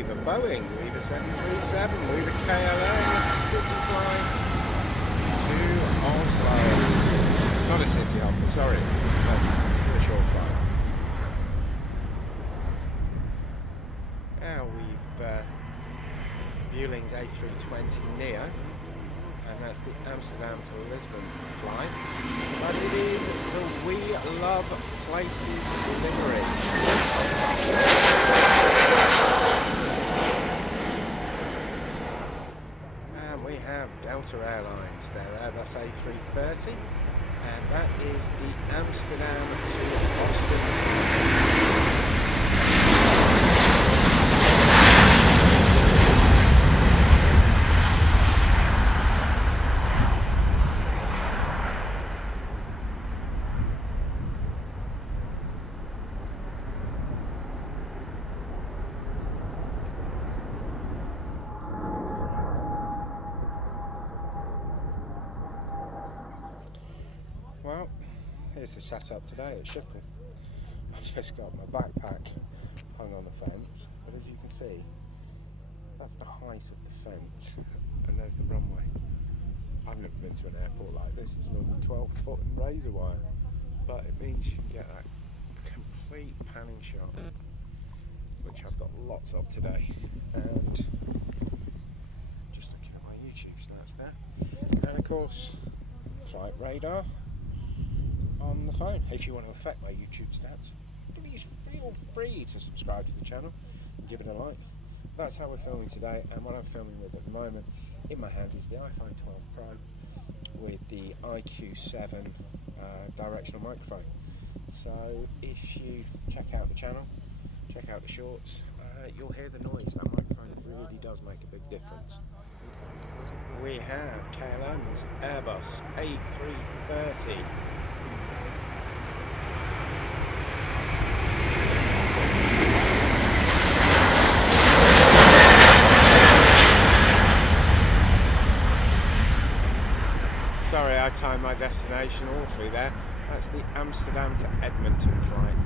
we've a Boeing, we've a 737, we've a KLM city flight to Oslo. It's not a CityHopper, sorry, but it's still a short flight. Now we've Vueling's A320 Neo, and that's the Amsterdam to Lisbon flight, but it is the We Love Places delivery. And we have Delta Airlines there, that's A330, and that is the Amsterdam to Boston flight. Well, here's the setup today at Schiphol. I've just got my backpack hung on the fence, but as you can see, that's the height of the fence, and there's the runway. I've never been to an airport like this. It's normally 12 foot and razor wire, but it means you can get that complete panning shot, which I've got lots of today. And just looking at my YouTube stats there, and of course, flight radar on the phone. If you want to affect my YouTube stats, please feel free to subscribe to the channel and give it a like. That's how we're filming today, and what I'm filming with at the moment in my hand is the iPhone 12 Pro with the IQ7 directional microphone. So if you check out the channel, check out the shorts, you'll hear the noise. That microphone really does make a big difference. We have KLM's Airbus A330. Sorry, I timed my destination awfully there. That's the Amsterdam to Edmonton flight.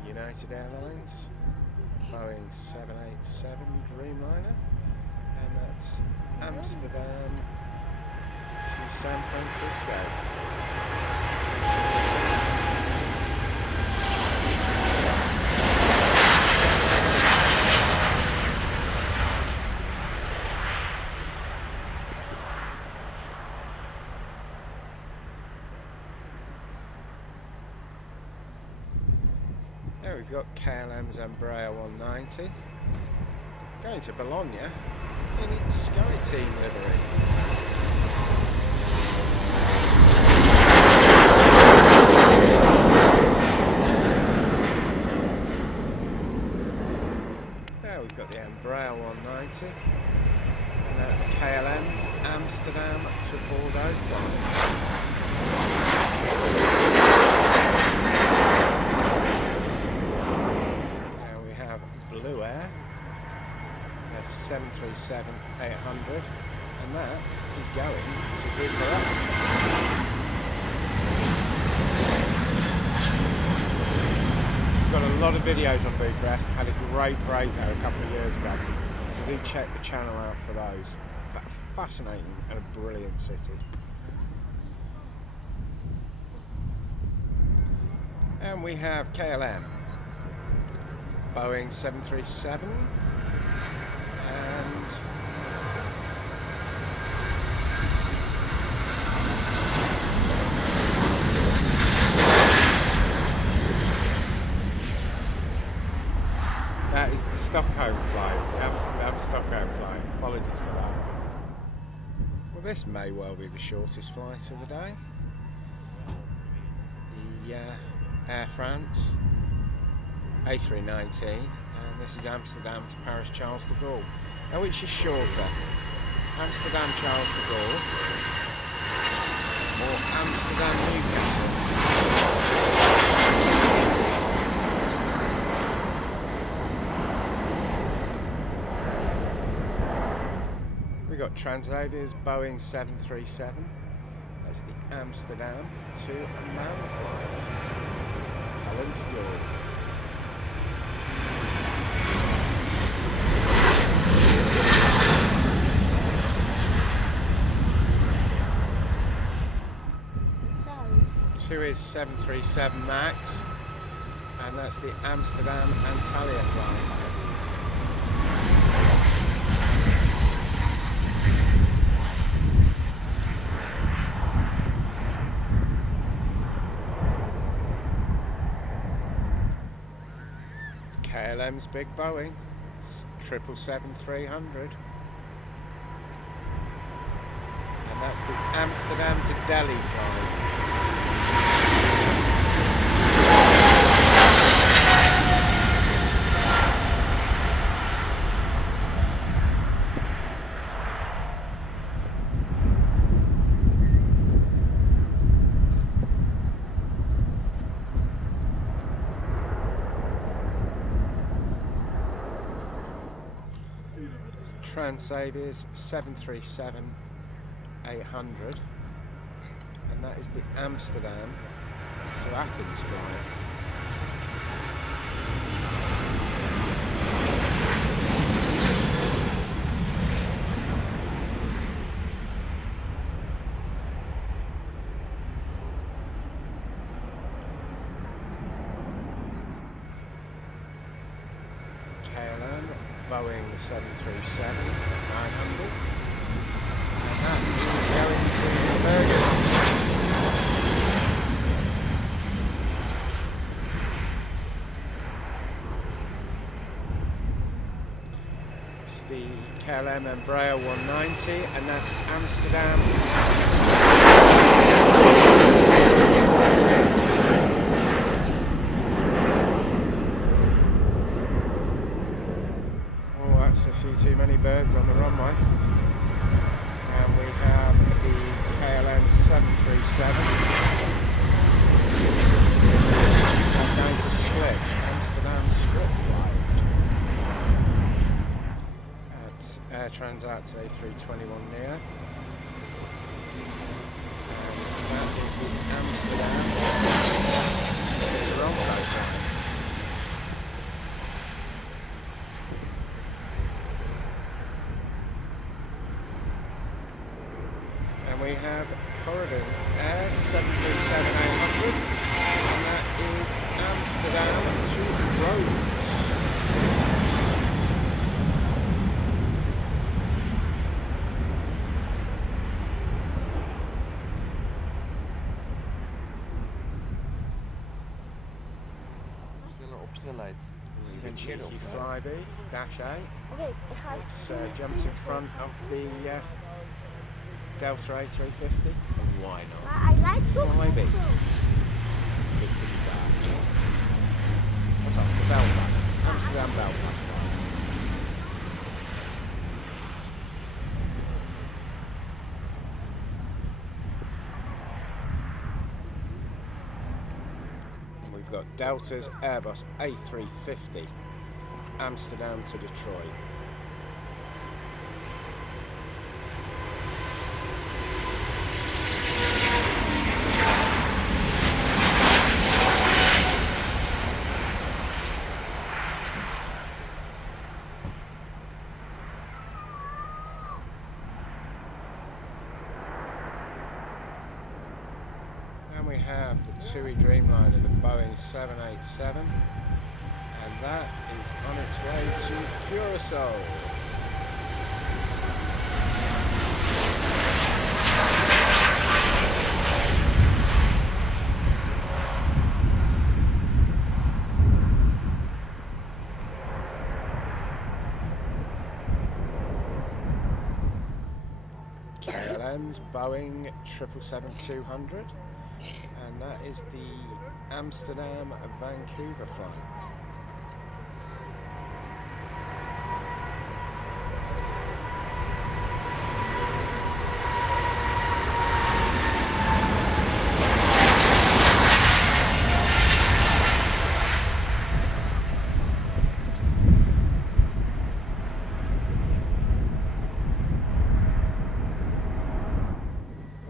The United Airlines, Boeing 787 Dreamliner, and that's Amsterdam to San Francisco. There we've got KLM's Embraer 190 going to Bologna in its Sky Team livery. There we've got the Embraer 190, and that's KLM's Amsterdam to Bordeaux flight. Blue Air, that's 737-800, and that is going to Bucharest. Got a lot of videos on Bucharest. Had a great break there a couple of years ago, so do check the channel out for those. Fascinating and a brilliant city. And we have KLM Boeing 737 and that is the Stockholm flight, the Amsterdam Stockholm flight. Apologies for that. Well, this may well be the shortest flight of the day. The Air France A319, and this is Amsterdam to Paris Charles de Gaulle. Now, which is shorter? Amsterdam Charles de Gaulle or Amsterdam Newcastle? We got Translavia's Boeing 737, That's the Amsterdam to Amman flight. Holland to Jordan. Two is 737 MAX, and that's the Amsterdam Antalya flight. It's KLM's big Boeing. It's 777-300. And that's the Amsterdam to Delhi flight. Transavier's 737-800, and that is the Amsterdam to Athens flight. KLM Boeing 737-900, and that is going to Bergen. It's the KLM Embraer 190, and that's Amsterdam. A few too many birds on the runway, and we have the KLM 737 that's going to Split, Amsterdam Split flight. That's Air Transat's A321 Neo, and that is the Amsterdam to Toronto flight. We have Corridor Air 737-800, and that is Amsterdam to Rhodes. Cheeky Flyby, Dash A. It's jumped in front of the Delta A330. Why not? I like Flyby. It's good to be back. What's up? The Belfast. Amsterdam Belfast flight. And we've got Delta's Airbus A350. Amsterdam to Detroit. And we have the TUI Dreamliner, the Boeing 787, and that is on its way to Curacao. KLM's Boeing 777-200, and that is the Amsterdam Vancouver flight.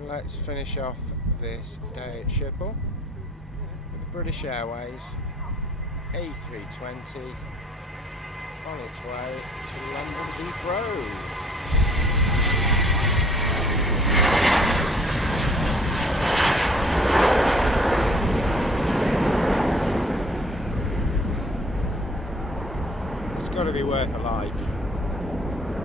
let's finish off this day at Schiphol with the British Airways A320 on its way to London Heathrow. It's got to be worth a like.